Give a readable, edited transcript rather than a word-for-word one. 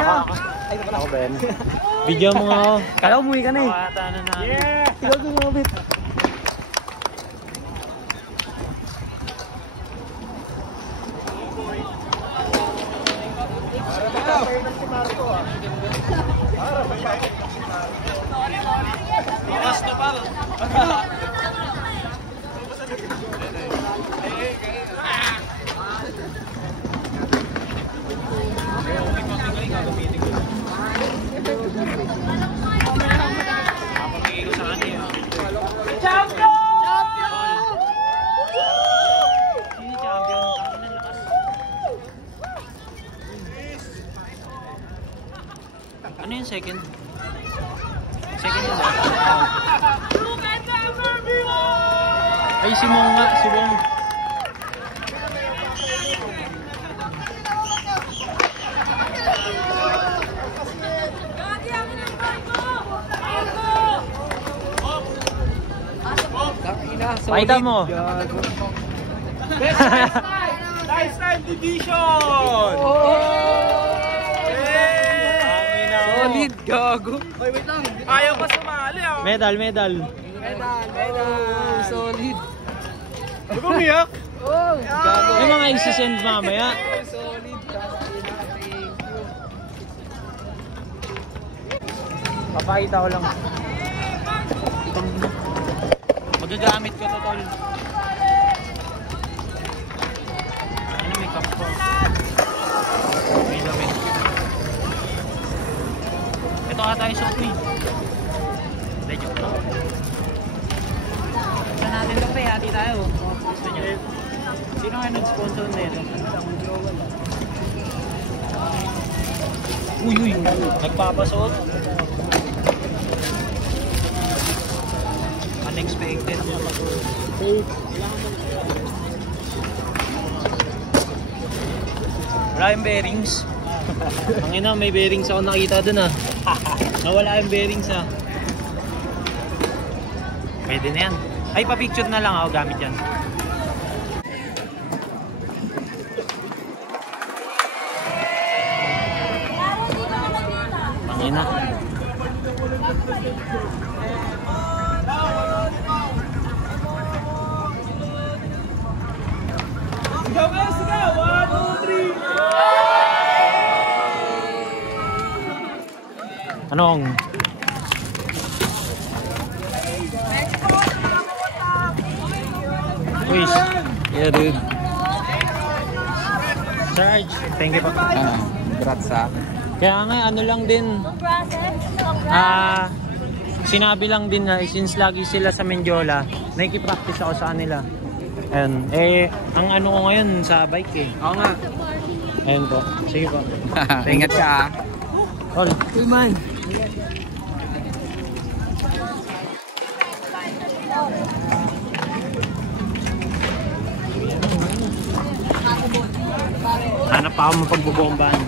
Ako, Ben. Video mo nga ako. Kala umuwi ka na eh. Nakata na na. Yeah! Ikaw gumamit. Bukas na pala. Ano yung second? Second yun ba? Ay, si Mong nga, si Mong. Pakita mo. Lifestyle division! Solid, gago. Ay, wait lang. Ayaw pa sumali ah. Medal. Medal. Solid. Huwag umiyak. Oh, gago. May mga isi-send mamaya. Solid. Papakita ko lang. Magagamit ko to, tol. Ano, may cup ko. May damit. Ito ka tayo suot eh. Hindi, joke lang. Saan natin ito pa, hati tayo. Gusto nyo? Sino nga nag-sponsor na ito? Uy, nagpapasuot. Unexpected. Wala yung bearings. Ang ina, may bearings ako nakita dun ah. Nawala yung bearings ah. Pwede na yan. Ay, pa-picture na lang ako gamit yan. Ang ina. Sigaw! 1, 2, 3! Anong? Wish. Yeah, dude. Sarge, thank you pa. Congrats sa. Kaya nga, ano lang din. Sinabi lang din na since lagi sila sa Mendiola, nakikipractice ako sa kanila. Ayun. Ang ano ko ngayon sa bike eh. Oo nga. Ayun po. Sige po. Ingat ka ah. Tol. Uy man. Hanap pa ako mapagbubombahan.